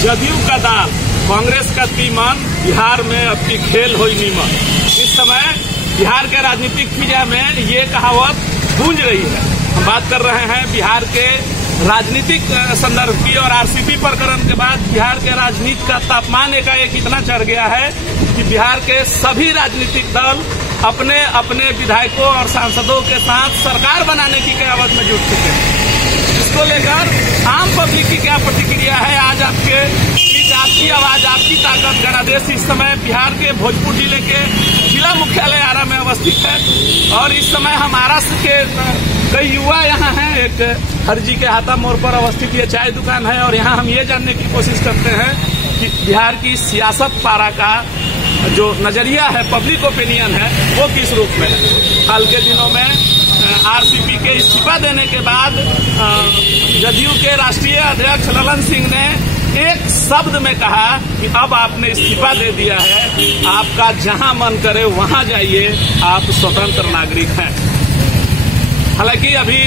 जदयू का दाल, कांग्रेस का तीमन, बिहार में अब की खेल होई नीमन। इस समय बिहार के राजनीतिक फिजा में ये कहावत गूंज रही है। हम बात कर रहे हैं बिहार के राजनीतिक संदर्भ की, और आरसीपी प्रकरण के बाद बिहार के राजनीति का तापमान एकाएक इतना चढ़ गया है कि बिहार के सभी राजनीतिक दल अपने अपने विधायकों और सांसदों के साथ सरकार बनाने की कयावत में जुट चुके हैं। इसको लेकर आम पब्लिक की क्या प्रतिक्रिया है? आज आपके बीच आपकी आवाज, आपकी ताकत जनादेश इस समय बिहार के भोजपुर जिले के जिला मुख्यालय आरा में अवस्थित है, और इस समय हम आरा के कई युवा यहाँ हैं। एक हरजी के हाथा मोड़ पर अवस्थित ये चाय दुकान है, और यहाँ हम ये जानने की कोशिश करते हैं कि बिहार की सियासत पारा का जो नजरिया है, पब्लिक ओपिनियन है, वो किस रूप में है। हाल के दिनों में आरसीपी के इस्तीफा देने के बाद जदयू के राष्ट्रीय अध्यक्ष ललन सिंह ने एक शब्द में कहा कि अब आपने इस्तीफा दे दिया है, आपका जहां मन करे वहां जाइए, आप स्वतंत्र नागरिक हैं। हालांकि अभी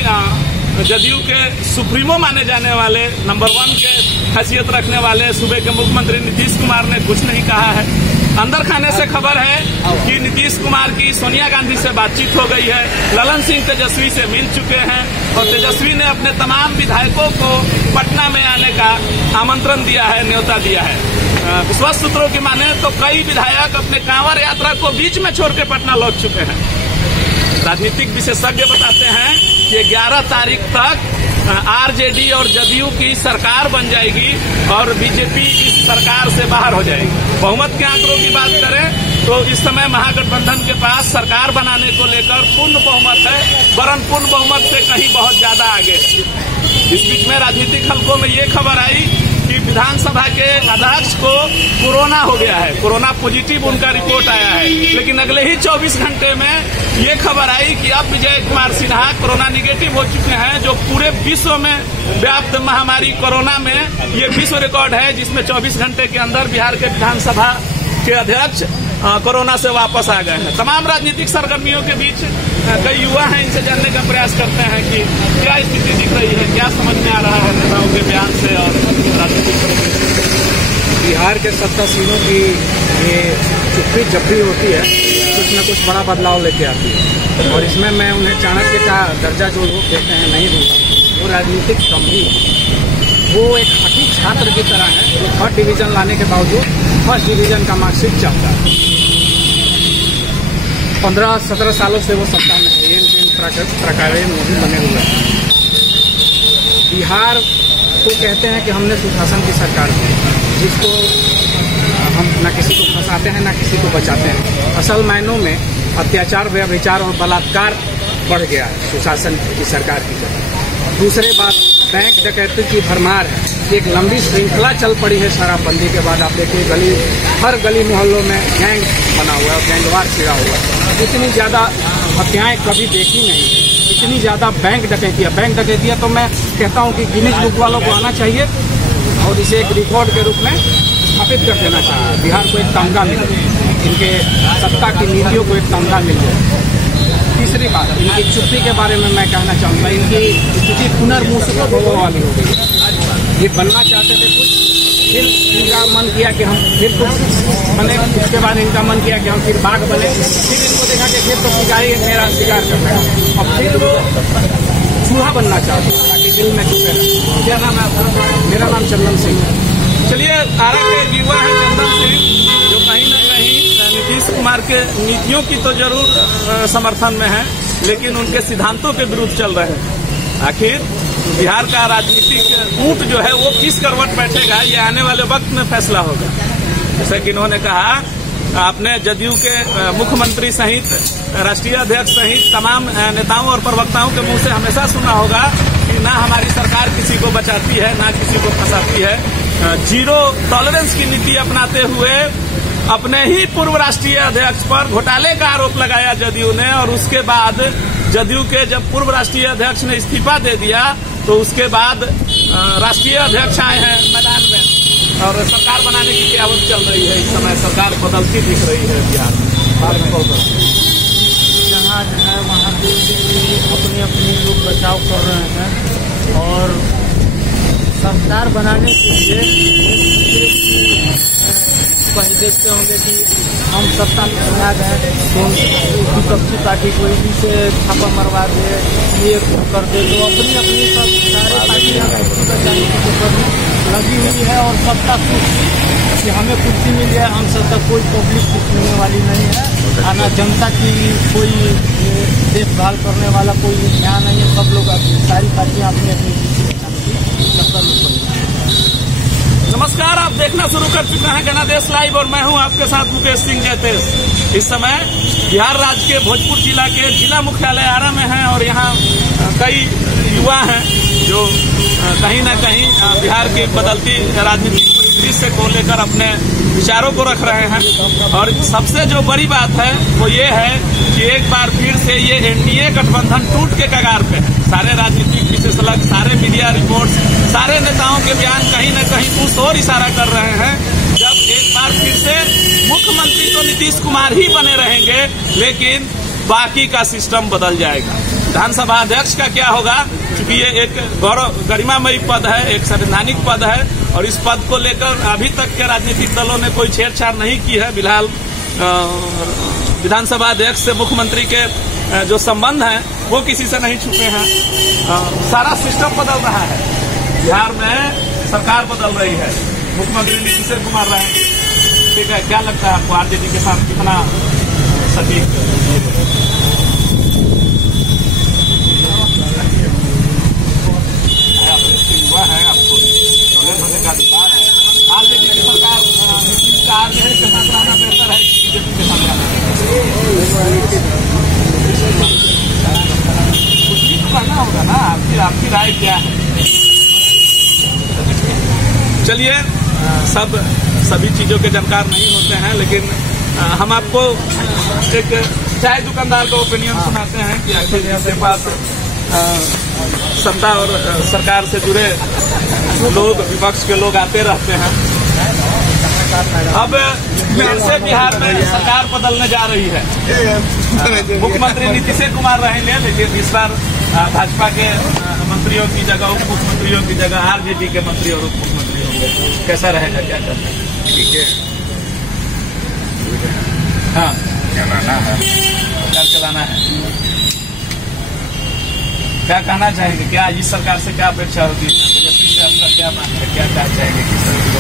जदयू के सुप्रीमो माने जाने वाले, नंबर 1 के हैसियत रखने वाले सूबे के मुख्यमंत्री नीतीश कुमार ने कुछ नहीं कहा है। अंदर खाने से खबर है कि नीतीश कुमार की सोनिया गांधी से बातचीत हो गई है, ललन सिंह तेजस्वी से मिल चुके हैं, और तेजस्वी ने अपने तमाम विधायकों को पटना में आने का आमंत्रण दिया है, न्योता दिया है। विश्वस्त सूत्रों की माने तो कई विधायक अपने कांवड़ यात्रा को बीच में छोड़ के पटना लौट चुके हैं। राजनीतिक विशेषज्ञ बताते हैं कि 11 तारीख तक आरजेडी और जदयू की सरकार बन जाएगी और बीजेपी इस सरकार से बाहर हो जाएगी। बहुमत के आंकड़ों की बात करें तो इस समय महागठबंधन के पास सरकार बनाने को लेकर पूर्ण बहुमत है, वरन पूर्ण बहुमत से कहीं बहुत ज्यादा आगे है। इस बीच में राजनीतिक हलकों में ये खबर आई कि विधानसभा के अध्यक्ष को कोरोना हो गया है, कोरोना पॉजिटिव उनका रिपोर्ट आया है, लेकिन अगले ही 24 घंटे में ये खबर आई कि अब विजय कुमार सिन्हा कोरोना निगेटिव हो चुके हैं, जो पूरे विश्व में व्याप्त महामारी कोरोना में ये विश्व रिकॉर्ड है, जिसमें 24 घंटे के अंदर बिहार के विधानसभा के अध्यक्ष कोरोना से वापस आ गए हैं। तमाम राजनीतिक सरगर्मियों के बीच कई युवा हैं, इनसे जानने का प्रयास करते हैं कि क्या स्थिति दिख रही है, क्या समझ में आ रहा है नेताओं के बयान से और राजनीतिक। बिहार के सत्तासीनों की ये चुप्पी जब भी होती है कुछ न कुछ बड़ा बदलाव लेके आती है, और इसमें मैं उन्हें चाणक्य का दर्जा जो लोग देते हैं नहीं दूंगा। वो राजनीतिक कमी, वो एक हठी छात्र की तरह है जो 3rd डिवीजन लाने के बावजूद 1st डिवीजन का मार्कशीट चाहता है। 15-17 सालों से वो सत्ता में है, इन प्रकारेण मोदी बने हुए हैं। बिहार को कहते हैं कि हमने सुशासन की सरकार की, जिसको हम न किसी को फंसाते हैं न किसी को बचाते हैं। असल मायनों में अत्याचार, व्यभिचार और बलात्कार बढ़ गया है सुशासन की सरकार की तरफ। दूसरी बात, बैंक डकैती की भरमार है। एक लंबी श्रृंखला चल पड़ी है शराबबंदी के बाद। आप देखिए हर गली मोहल्लों में गैंग बना हुआ है, गैंगवार छिड़ा हुआ है। इतनी ज्यादा हत्याएं कभी देखी नहीं, इतनी ज्यादा बैंक डकैतियां तो मैं कहता हूं कि गिनीज बुक वालों को आना चाहिए और इसे एक रिकॉर्ड के रूप में स्थापित कर देना चाहिए। बिहार को एक तमगा मिल जाए, इनके सत्ता की नीतियों को एक तमगा मिल जाए। तीसरी बात, इनकी चुप्पी के बारे में मैं कहना चाहूँगा, इनकी स्थिति पुनर्मूसको वाली हो गई। ये बनना चाहते थे कुछ, फिर इनका मन किया कि हम फिर कुछ बने, उसके बाद इनका मन किया कि हम फिर बाघ बने, फिर इनको देखा कि फिर तो शिकारी मेरा शिकार कर रहा है, और फिर वो चूहा बनना चाहते हैं ताकि दिल में चुपे रहे। क्या नाम है आपका? मेरा नाम चंदन सिंह है। चलिए, आरा के युवा है चंदन सिंह, जो कहीं न कहीं नीतीश कुमार के नीतियों की तो जरूर समर्थन में है, लेकिन उनके सिद्धांतों के विरुद्ध चल रहे हैं। आखिर बिहार का राजनीतिक ऊंट जो है वो किस करवट बैठेगा, ये आने वाले वक्त में फैसला होगा। जैसे कि इन्होंने कहा, आपने जदयू के मुख्यमंत्री सहित राष्ट्रीय अध्यक्ष सहित तमाम नेताओं और प्रवक्ताओं के मुंह से हमेशा सुना होगा कि ना हमारी सरकार किसी को बचाती है ना किसी को फंसाती है। जीरो टॉलरेंस की नीति अपनाते हुए अपने ही पूर्व राष्ट्रीय अध्यक्ष पर घोटाले का आरोप लगाया जदयू ने, और उसके बाद जदयू के जब पूर्व राष्ट्रीय अध्यक्ष ने इस्तीफा दे दिया तो उसके बाद राष्ट्रीय अध्यक्ष आए हैं मैदान में और सरकार बनाने की कयावत चल रही है। इस समय सरकार बदलती दिख रही है बिहार में। बाद में कॉल करते हैं। जहाँ है वहाँ अपनी अपनी लोग बचाव कर रहे हैं और सरकार बनाने के लिए कहीं देखते होंगे कि हम सत्ता में आ गए तो विपक्षी पार्टी कोई भी से छापा मरवा दे, ये कर दे, तो अपनी अपनी सब सारे पार्टियां बचाने की चक्कर लगी हुई है। और सत्ता कि हमें कुर्सी मिल जाए, हम सत्ता कोई पब्लिक कुछ मिलने वाली नहीं है, आना जनता की कोई देखभाल करने वाला कोई ध्यान नहीं है। सब लोग सारी पार्टियां अपनी अपनी चक्कर में पड़ी। नमस्कार, आप देखना शुरू कर चुके हैं जनादेश लाइव और मैं हूं आपके साथ मुकेश सिंह जयतेश। इस समय बिहार राज्य के भोजपुर जिला के जिला मुख्यालय आरा में हैं और यहाँ कई युवा हैं जो कहीं न कहीं बिहार की बदलती राजनीतिक परिदृश्य को लेकर अपने विचारों को रख रहे हैं। और सबसे जो बड़ी बात है वो ये है कि एक बार फिर से ये एनडीए गठबंधन टूट के कगार पे है। सारे राजनीतिक विशेषज्ञ, सारे मीडिया रिपोर्ट्स, सारे नेताओं के बयान कहीं न कहीं उस ओर इशारा कर रहे हैं जब एक बार फिर से मुख्यमंत्री तो नीतीश कुमार ही बने रहेंगे, लेकिन बाकी का सिस्टम बदल जाएगा। विधानसभा अध्यक्ष का क्या होगा, क्योंकि ये एक गरिमामयी पद है, एक संवैधानिक पद है और इस पद को लेकर अभी तक के राजनीतिक दलों ने कोई छेड़छाड़ नहीं की है। फिलहाल विधानसभा अध्यक्ष से मुख्यमंत्री के जो संबंध हैं वो किसी से नहीं छुपे हैं। सारा सिस्टम बदल रहा है, बिहार में सरकार बदल रही है, मुख्यमंत्री नीतीश कुमार रहेंगे। ठीक है, क्या लगता है आपको आरजेडी के साथ कितना सटीक युवा है? आपको बोलने का अधिकार है। आरजेडी की सरकार नीतीश का आरजेडी के साथ रहना बेहतर है कि बीजेपी के साथ रहना? कुछ भी तो कहना होगा ना, आपकी राय क्या है? चलिए, सभी चीजों के जानकार नहीं होते हैं, लेकिन हम आपको एक चाय दुकानदार का ओपिनियन सुनाते हैं कि आखिर इसके पास सत्ता और सरकार से जुड़े लोग, विपक्ष के लोग आते रहते हैं। अब फिर से बिहार में सरकार बदलने जा रही है। मुख्यमंत्री नीतीश कुमार रहेंगे, लेकिन इस बार भाजपा के मंत्रियों की जगह, उप मुख्यमंत्रियों की जगह आरजेडी के मंत्री और उप मुख्यमंत्री होंगे। कैसा रहेगा, क्या करना है? ठीक है, हाँ, चलाना है, सरकार चलाना है। क्या कहना चाहेंगे, क्या इस सरकार से क्या अपेक्षा होगी? तेजस्वी से आपका क्या मानना है, क्या कहना चाहेंगे किस तरह की?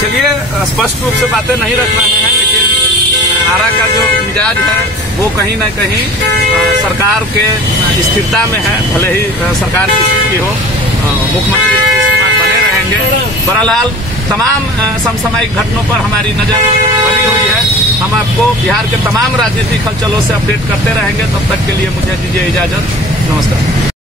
चलिए, स्पष्ट रूप से बातें नहीं रख रहे हैं, लेकिन आरा का जो मिजाज है वो कहीं न कहीं सरकार के स्थिरता में है। भले ही सरकार किसी की हो, मुख्यमंत्री नीतीश कुमार बने रहेंगे। बहरहाल तमाम समसामयिक घटनाओं पर हमारी नजर बनी हुई है। हम आपको बिहार के तमाम राजनीतिक हलचलों से अपडेट करते रहेंगे। तब तक के लिए मुझे दीजिए इजाजत। नमस्कार।